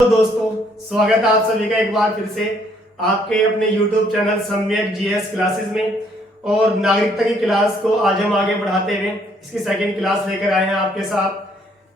तो दोस्तों, स्वागत है आप सभी का एक बार फिर से आपके अपने YouTube चैनल सम्यक जीएस क्लासेस में। और नागरिकता की क्लास को आज हम आगे बढ़ाते हुए इसकी सेकंड क्लास लेकर आए हैं आपके साथ।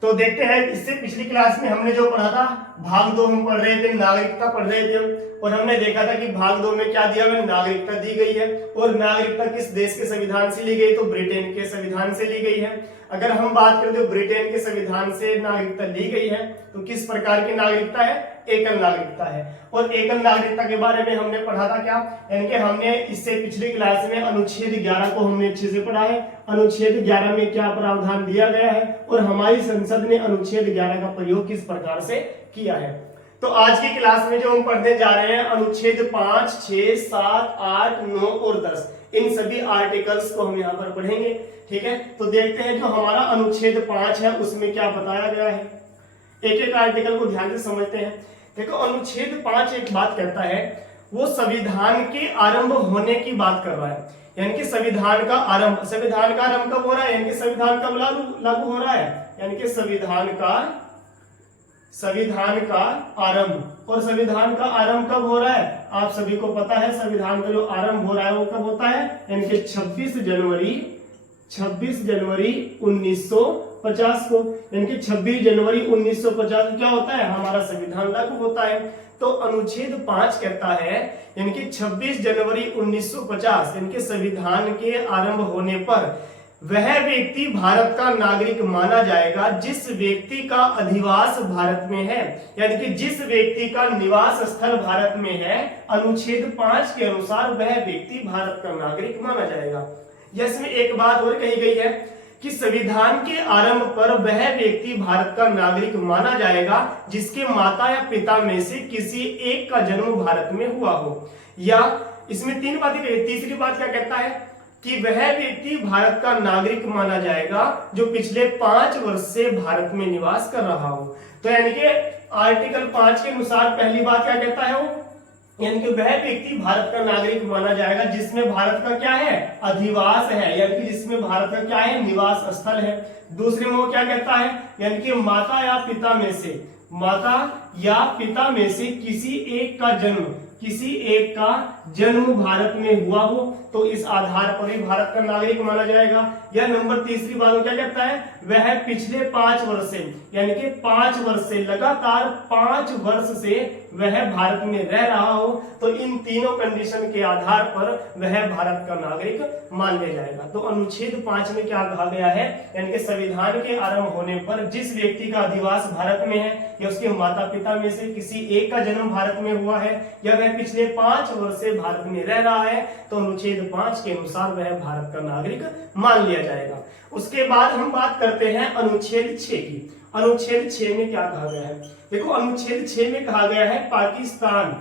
तो देखते हैं, इससे पिछली क्लास में हमने जो पढ़ा था भाग 2 हम पढ़ रहे थे, नागरिकता पढ़ रहे थे हम। और हमने देखा था कि भाग 2 में क्या दिया हुआ, नागरिकता दी गई है। और नागरिकता किस देश के संविधान से ली गई, तो ब्रिटेन के संविधान से ली गई है। अगर हम बात करें तो ब्रिटेन के संविधान से नागरिकता ली गई है, तो किस प्रकार की नागरिकता है, एकल नागरिकता है। और एकल नागरिकता के बारे में हमने पढ़ा था क्या, यानी कि हमने इससे पिछली क्लास में अनुच्छेद 11 को हमने अच्छे से पढ़ा है। अनुच्छेद 11 में क्या प्रावधान दिया गया है और हमारी संसद ने अनुच्छेद 11 का प्रयोग किस प्रकार से किया है। तो आज की क्लास में जो हम पढ़ने जा रहे हैं अनुच्छेद 5, 6, 7, 8, 9 और 10, इन सभी आर्टिकल्स को हम यहाँ पर पढ़ेंगे। ठीक है, तो देखते हैं जो हमारा अनुच्छेद 5 है उसमें क्या बताया गया है। एक एक आर्टिकल को ध्यान से समझते हैं। देखो, अनुच्छेद 5 एक बात कहता है, वो संविधान के आरंभ होने की बात कर रहा है। यानी कि संविधान का आरंभ कब हो रहा है, यानी कि संविधान कब लागू हो रहा है, यानी कि संविधान का आरंभ। और संविधान का आरंभ कब हो रहा है, आप सभी को पता है संविधान का जो आरंभ हो रहा है वो कब होता है, यानी कि 26 जनवरी 1950 को। यानी कि 26 जनवरी 1950 क्या होता है, हमारा संविधान लागू होता है। तो अनुच्छेद 5 कहता है, यानी कि 26 जनवरी 1950 यानी कि संविधान के आरंभ होने पर वह व्यक्ति भारत का नागरिक माना जाएगा जिस व्यक्ति का अधिवास भारत में है, यानी कि जिस व्यक्ति का निवास स्थल भारत में है, अनुच्छेद 5 के अनुसार वह व्यक्ति भारत का नागरिक माना जाएगा। इसमें एक बात और कही गई है कि संविधान के आरंभ पर वह व्यक्ति भारत का नागरिक माना जाएगा जिसके माता या पिता में से किसी एक का जन्म भारत में हुआ हो। या इसमें 3 बातें कही। तीसरी बात क्या कहता है कि वह व्यक्ति भारत का नागरिक माना जाएगा जो पिछले 5 वर्ष से भारत में निवास कर रहा हो। तो यानी कि आर्टिकल 5 के अनुसार पहली बात क्या कहता है वो, यानी कि वह व्यक्ति भारत का नागरिक माना जाएगा जिसमें भारत का क्या है, अधिवास है, यानी कि जिसमें भारत का क्या है, निवास स्थल है। दूसरे में वो क्या कहता है, यानी कि माता या पिता में से किसी एक का जन्म भारत में हुआ हो, तो इस आधार पर ही भारत का नागरिक माना जाएगा। या नंबर तीसरी बात क्या कहता है, वह पिछले 5 वर्ष से, यानी कि 5 वर्ष से लगातार 5 वर्ष से वह भारत में रह रहा हो, तो इन तीनों कंडीशन के आधार पर वह भारत का नागरिक मान लिया जाएगा। तो अनुच्छेद 5 में क्या कहा गया है, यानी कि संविधान के आरंभ होने पर जिस व्यक्ति का अधिवास भारत में है या उसके माता पिता में से किसी एक का जन्म भारत में हुआ है या वह पिछले 5 वर्ष से भारत में रह रहा है, तो अनुच्छेद 5 के अनुसार वह भारत का नागरिक मान लिया जाएगा। उसके बाद हम बात करते हैं अनुच्छेद 6 की। अनुच्छेद 6 में क्या कहा गया है, देखो अनुच्छेद 6 में कहा गया है पाकिस्तान,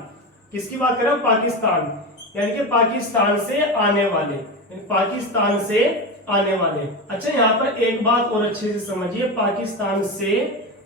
किसकी बात कर रहे हो, पाकिस्तान, यानी कि पाकिस्तान से आने वाले। अच्छा, यहाँ पर एक बात और अच्छे से समझिए, पाकिस्तान से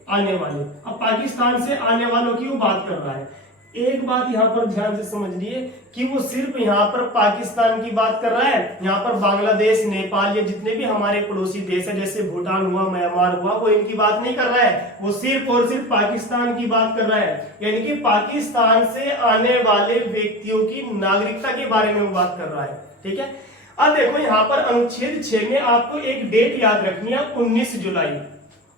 आने वाले। अब पाकिस्तान से आने वालों की वो बात कर रहा है। एक बात यहाँ पर ध्यान से समझ लिए कि वो सिर्फ यहाँ पर पाकिस्तान की बात कर रहा है, यहाँ पर बांग्लादेश, नेपाल, या जितने भी हमारे पड़ोसी देश है जैसे भूटान हुआ, म्यांमार हुआ, वो इनकी बात नहीं कर रहा है। वो सिर्फ और सिर्फ पाकिस्तान की बात कर रहा है, यानी कि पाकिस्तान से आने वाले व्यक्तियों की नागरिकता के बारे में वो बात कर रहा है। ठीक है, अब देखो यहाँ पर अनुच्छेद 6 में आपको एक डेट याद रखनी है,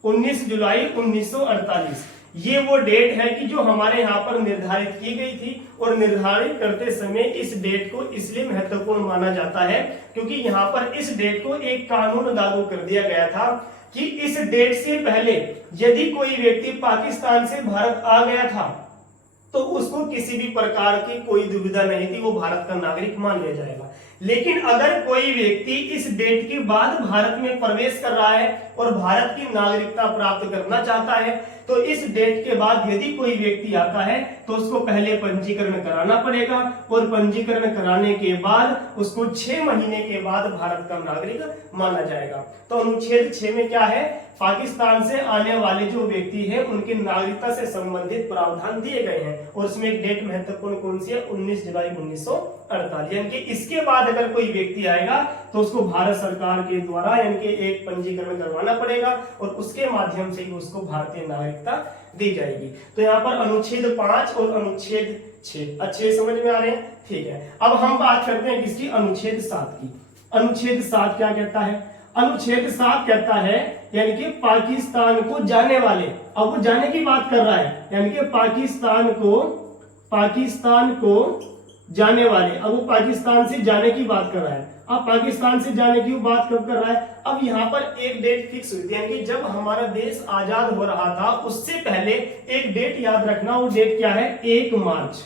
19 जुलाई 1948। ये वो डेट है कि जो हमारे यहाँ पर निर्धारित की गई थी, और निर्धारित करते समय इस डेट को इसलिए महत्वपूर्ण माना जाता है क्योंकि यहाँ पर इस डेट को एक कानून लागू कर दिया गया था कि इस डेट से पहले यदि कोई व्यक्ति पाकिस्तान से भारत आ गया था तो उसको किसी भी प्रकार की कोई दुविधा नहीं थी, वो भारत का नागरिक मान लिया जाएगा। लेकिन अगर कोई व्यक्ति इस डेट के बाद भारत में प्रवेश कर रहा है और भारत की नागरिकता प्राप्त करना चाहता है, तो इस डेट के बाद यदि कोई व्यक्ति आता है तो उसको पहले पंजीकरण कराना पड़ेगा, और पंजीकरण कराने के बाद उसको 6 महीने के बाद भारत का नागरिक माना जाएगा। तो अनुच्छेद 6 में क्या है, पाकिस्तान से आने वाले जो व्यक्ति हैं उनकी नागरिकता से संबंधित प्रावधान दिए गए हैं, और उसमें एक डेट महत्वपूर्ण कौन सी है, 19 जुलाई 1948। यानी कि इसके बाद अगर कोई व्यक्ति आएगा तो उसको भारत सरकार के द्वारा यानी कि एक पंजीकरण करवाना पड़ेगा, और उसके माध्यम से ही उसको भारतीय नागरिकता दी जाएगी। तो यहाँ पर अनुच्छेद 5 और अनुच्छेद 6 अच्छे समझ में आ रहे हैं, ठीक है। अब हम बात करते हैं किसकी, अनुच्छेद 7 की। अनुच्छेद 7 क्या कहता है, अनुच्छेद 7 कहता है यानी कि पाकिस्तान को जाने वाले, अब वो जाने की बात कर रहा है, यानी कि पाकिस्तान को जाने वाले, अब वो पाकिस्तान से जाने की बात कर रहा है। अब पाकिस्तान से जाने की बात कब कर रहा है, अब यहाँ पर एक डेट फिक्स हुई थी, यानी कि जब हमारा देश आजाद हो रहा था उससे पहले एक डेट याद रखना, वो डेट क्या है, 1 मार्च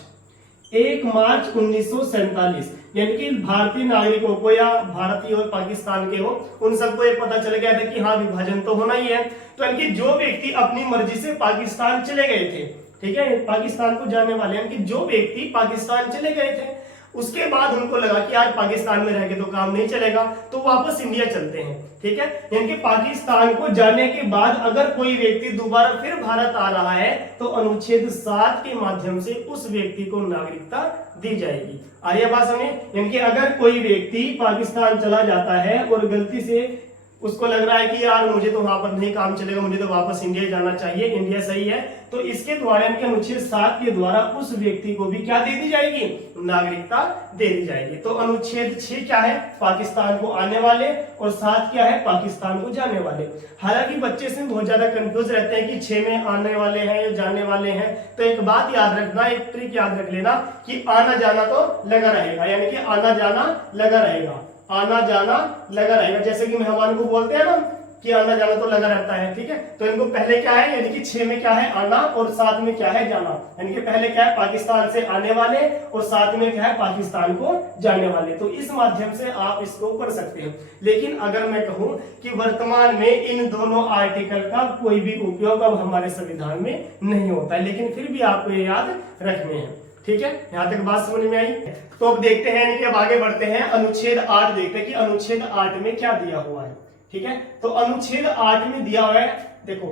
1947। यानी कि भारतीय नागरिकों को या भारतीय और पाकिस्तान के हो उन सबको ये पता चल गया था कि हाँ विभाजन तो होना ही है। तो यानी कि जो व्यक्ति अपनी मर्जी से पाकिस्तान चले गए थे, ठीक है, पाकिस्तान को जाने वाले, यानी कि जो व्यक्ति पाकिस्तान चले गए थे उसके बाद उनको लगा कि यार पाकिस्तान में रह के तो काम नहीं चलेगा, तो वापस इंडिया चलते हैं, ठीक है। यानी कि पाकिस्तान को जाने के बाद अगर कोई व्यक्ति दोबारा फिर भारत आ रहा है तो अनुच्छेद 7 के माध्यम से उस व्यक्ति को नागरिकता दी जाएगी। आइए बात समझे, यानी कि अगर कोई व्यक्ति पाकिस्तान चला जाता है और गलती से उसको लग रहा है कि यार मुझे तो वहां पर नहीं काम चलेगा, मुझे तो वापस इंडिया जाना चाहिए, इंडिया सही है, तो इसके द्वारा यानी कि अनुच्छेद 7 के द्वारा उस व्यक्ति को भी क्या दे दी जाएगी, नागरिकता दे दी जाएगी। तो अनुच्छेद 6 क्या है, पाकिस्तान को आने वाले, और 7 क्या है, पाकिस्तान को जाने वाले। हालांकि बच्चे इसमें बहुत ज्यादा कंफ्यूज रहते हैं कि 6 में आने वाले हैं या जाने वाले हैं, तो एक बात याद रखना, एक ट्रिक याद रख लेना कि आना जाना तो लगा रहेगा, यानी कि आना जाना लगा रहेगा, आना जाना लगा रहेगा। जैसे कि मेहमान को बोलते हैं ना कि आना जाना तो लगा रहता है, ठीक है। तो इनको पहले क्या है, यानी कि 6 में क्या है, आना, और 7 में क्या है, जाना। यानी कि पहले क्या है, पाकिस्तान से आने वाले, और 7 में क्या है, पाकिस्तान को जाने वाले। तो इस माध्यम से आप इसको कर सकते हैं। लेकिन अगर मैं कहूं कि वर्तमान में इन दोनों आर्टिकल का कोई भी उपयोग अब हमारे संविधान में नहीं होता है, लेकिन फिर भी आपको ये याद रखने हैं, ठीक है। यहां तक बात समझ में आई। तो अब देखते हैं कि अब आगे बढ़ते हैं, अनुच्छेद 8 देखते हैं कि अनुच्छेद 8 में क्या दिया हुआ है, ठीक है। तो अनुच्छेद 8 में दिया हुआ है, देखो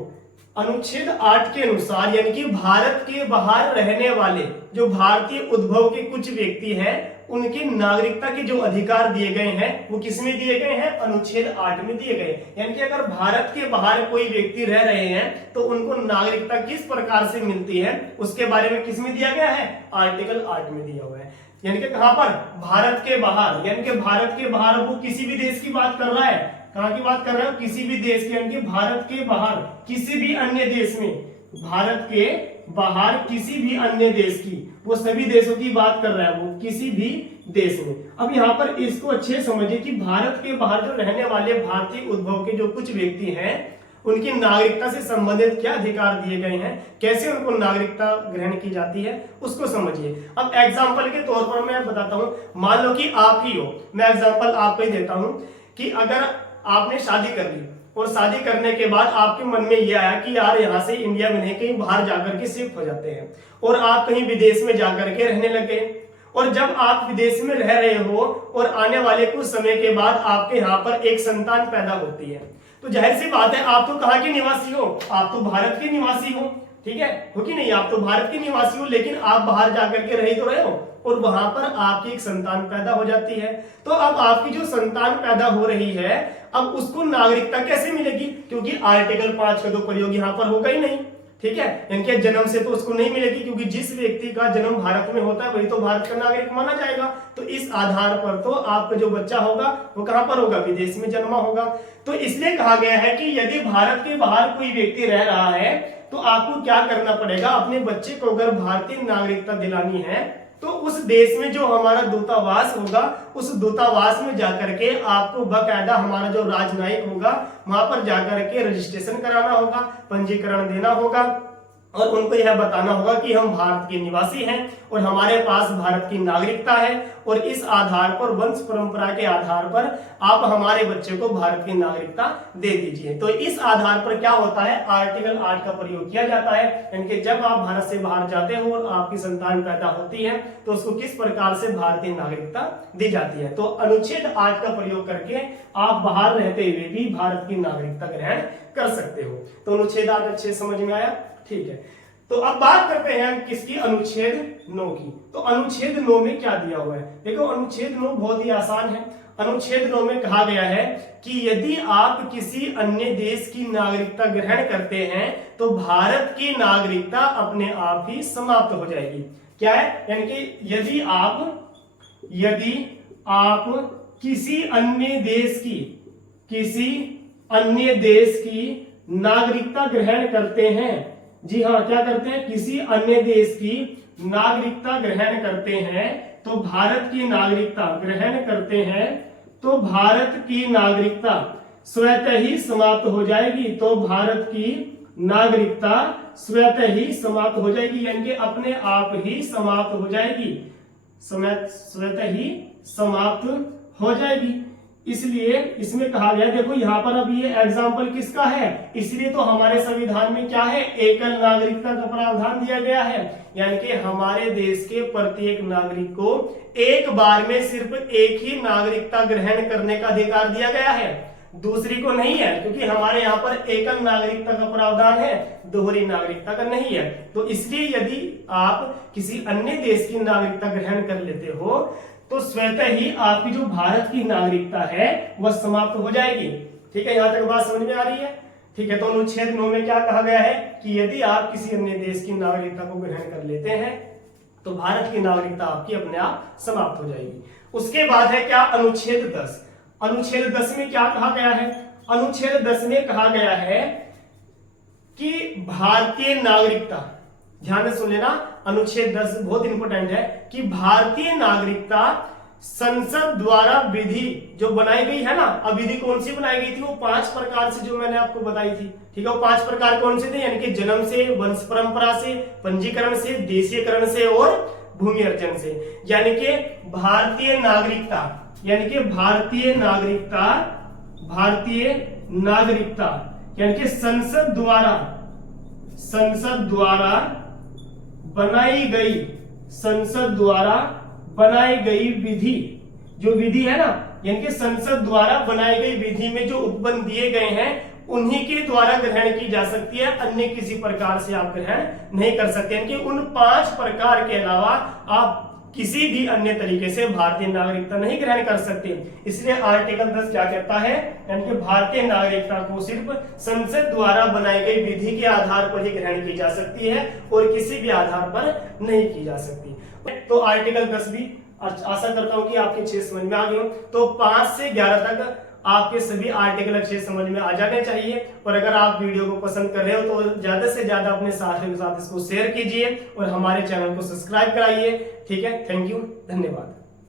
अनुच्छेद 8 के अनुसार यानी कि भारत के बाहर रहने वाले जो भारतीय उद्भव के कुछ व्यक्ति हैं उनके नागरिकता के जो अधिकार दिए गए हैं वो किसमें दिए गए हैं, अनुच्छेद 8 में दिए गए। यानी कि अगर भारत के बाहर कोई व्यक्ति रह रहे हैं तो उनको नागरिकता किस प्रकार से मिलती है उसके बारे में किसमें दिया गया है, आर्टिकल 8 में दिया हुआ है। यानी कि कहां पर, भारत के बाहर, यानी कि भारत के बाहर वो किसी भी देश की बात कर रहा है, कहां की बात कर रहा है, किसी भी देश की, यानी कि भारत के बाहर किसी भी अन्य देश में, भारत के बाहर किसी भी अन्य देश की, वो सभी देशों की बात कर रहा है, वो किसी भी देश में। अब यहाँ पर इसको अच्छे समझिए कि भारत के बाहर जो रहने वाले भारतीय उद्भव के जो कुछ व्यक्ति हैं उनकी नागरिकता से संबंधित क्या अधिकार दिए गए हैं, कैसे उनको नागरिकता ग्रहण की जाती है उसको समझिए। अब एग्जाम्पल के तौर पर मैं बताता हूं, मान लो कि आप ही हो, मैं एग्जाम्पल आपको ही देता हूं कि अगर आपने शादी कर ली और शादी करने के बाद आपके मन में यह आया कि यार यहाँ से इंडिया में नहीं कहीं बाहर जाकर के शिफ्ट हो जाते हैं, और आप कहीं विदेश में जाकर के रहने लगे, और जब आप विदेश में रह रहे हो और आने वाले कुछ समय के बाद आपके यहाँ पर एक संतान पैदा होती है, तो जाहिर सी बात है आप तो कहाँ के निवासी हो, आप तो भारत के निवासी हो, ठीक है, हो कि नहीं, आप तो भारत के निवासी हो, लेकिन आप बाहर जाकर के रह तो रहे हो और वहां पर आपकी एक संतान पैदा हो जाती है। तो अब आपकी जो संतान पैदा हो रही है अब उसको नागरिकता कैसे मिलेगी, क्योंकि आर्टिकल 5 का तो प्रयोग यहाँ पर होगा ही नहीं, ठीक है। यानी जन्म से तो उसको नहीं मिलेगी, क्योंकि जिस व्यक्ति का जन्म भारत में होता है वही तो भारत का नागरिक माना जाएगा। तो इस आधार पर तो आपका जो बच्चा होगा वो कहां पर होगा, विदेश में जन्मा होगा। तो इसलिए कहा गया है कि यदि भारत के बाहर कोई व्यक्ति रह रहा है तो आपको क्या करना पड़ेगा, अपने बच्चे को अगर भारतीय नागरिकता दिलानी है तो उस देश में जो हमारा दूतावास होगा उस दूतावास में जाकर के आपको बकायदा हमारा जो राजनयिक होगा वहां पर जाकर के रजिस्ट्रेशन कराना होगा, पंजीकरण देना होगा, और उनको यह बताना होगा कि हम भारत के निवासी हैं और हमारे पास भारत की नागरिकता है, और इस आधार पर वंश परंपरा के आधार पर आप हमारे बच्चे को भारत की नागरिकता दे दीजिए। तो इस आधार पर क्या होता है, आर्टिकल 8 का प्रयोग किया जाता है। यानी कि जब आप भारत से बाहर जाते हो और आपकी संतान पैदा होती है तो उसको किस प्रकार से भारतीय नागरिकता दी जाती है। तो अनुच्छेद 8 का प्रयोग करके आप बाहर रहते हुए भी भारत की नागरिकता ग्रहण कर सकते हो। तो अनुच्छेद 8 अच्छे समझ में आया, ठीक है। तो अब बात करते हैं हम किसकी, अनुच्छेद 9 की। तो अनुच्छेद 9 में क्या दिया हुआ है, देखो अनुच्छेद 9 बहुत ही आसान है। अनुच्छेद 9 में कहा गया है कि यदि आप किसी अन्य देश की नागरिकता ग्रहण करते हैं तो भारत की नागरिकता अपने आप ही समाप्त हो जाएगी। क्या है? यानी कि यदि आप किसी अन्य देश की नागरिकता ग्रहण करते हैं, जी हाँ, क्या करते हैं? किसी अन्य देश की नागरिकता ग्रहण करते हैं तो भारत की नागरिकता ग्रहण करते हैं तो भारत की नागरिकता स्वतः ही समाप्त हो जाएगी। तो भारत की नागरिकता स्वतः ही समाप्त हो जाएगी, यानी कि अपने आप ही समाप्त हो जाएगी, स्वतः ही समाप्त हो जाएगी। इसलिए इसमें कहा गया, देखो यहां पर अब ये एग्जाम्पल किसका है, इसलिए तो हमारे संविधान में क्या है? एकल नागरिकता का प्रावधान दिया गया है, यानी कि हमारे देश के प्रत्येक नागरिक को एक बार में सिर्फ एक ही नागरिकता ग्रहण करने का अधिकार दिया गया है, दूसरी को नहीं है, क्योंकि हमारे यहाँ पर एकल नागरिकता का प्रावधान है, दोहरी नागरिकता का नहीं है। तो इसलिए यदि आप किसी अन्य देश की नागरिकता ग्रहण कर लेते हो तो स्वतः ही आपकी जो भारत की नागरिकता है वह समाप्त हो जाएगी। ठीक है, यहां तक बात समझ में आ रही है? ठीक है, तो अनुच्छेद 9 में क्या कहा गया है कि यदि आप किसी अन्य देश की नागरिकता को ग्रहण कर लेते हैं तो भारत की नागरिकता आपकी अपने आप समाप्त हो जाएगी। उसके बाद है क्या? अनुच्छेद 10। अनुच्छेद 10 में क्या कहा गया है? अनुच्छेद 10 में कहा गया है कि भारतीय नागरिकता, ध्यान से सुन लेना, अनुच्छेद 10 बहुत इंपॉर्टेंट है कि भारतीय नागरिकता संसद द्वारा विधि जो बनाई गई है ना, अब विधि कौन सी बनाई गई थी? वो 5 प्रकार से जो मैंने आपको बताई थी। ठीक है, वो 5 प्रकार कौन से थे? यानी कि जन्म से, वंश परंपरा से, पंजीकरण से, देशीयकरण से और भूमि अर्जन से। यानी कि भारतीय नागरिकता, यानी कि भारतीय नागरिकता यानी कि संसद द्वारा बनाई गई विधि, जो विधि है ना, यानी कि संसद द्वारा बनाई गई विधि में जो उपबंध दिए गए हैं उन्हीं के द्वारा ग्रहण की जा सकती है, अन्य किसी प्रकार से आप ग्रहण नहीं कर सकते। यानी कि उन 5 प्रकार के अलावा आप किसी भी अन्य तरीके से भारतीय नागरिकता नहीं ग्रहण कर सकते। इसलिए आर्टिकल 10 क्या कहता है? यानी कि भारतीय नागरिकता को सिर्फ संसद द्वारा बनाई गई विधि के आधार पर ही ग्रहण की जा सकती है और किसी भी आधार पर नहीं की जा सकती। तो आर्टिकल 10 भी आशा करता हूं कि आपके अच्छे समझ में आ गए हो। तो 5 से 11 तक आपके सभी आर्टिकल अच्छे समझ में आ जाने चाहिए। और अगर आप वीडियो को पसंद कर रहे हो तो ज्यादा से ज्यादा अपने साथियों के साथ इसको शेयर कीजिए और हमारे चैनल को सब्सक्राइब कराइए। ठीक है, थैंक यू, धन्यवाद।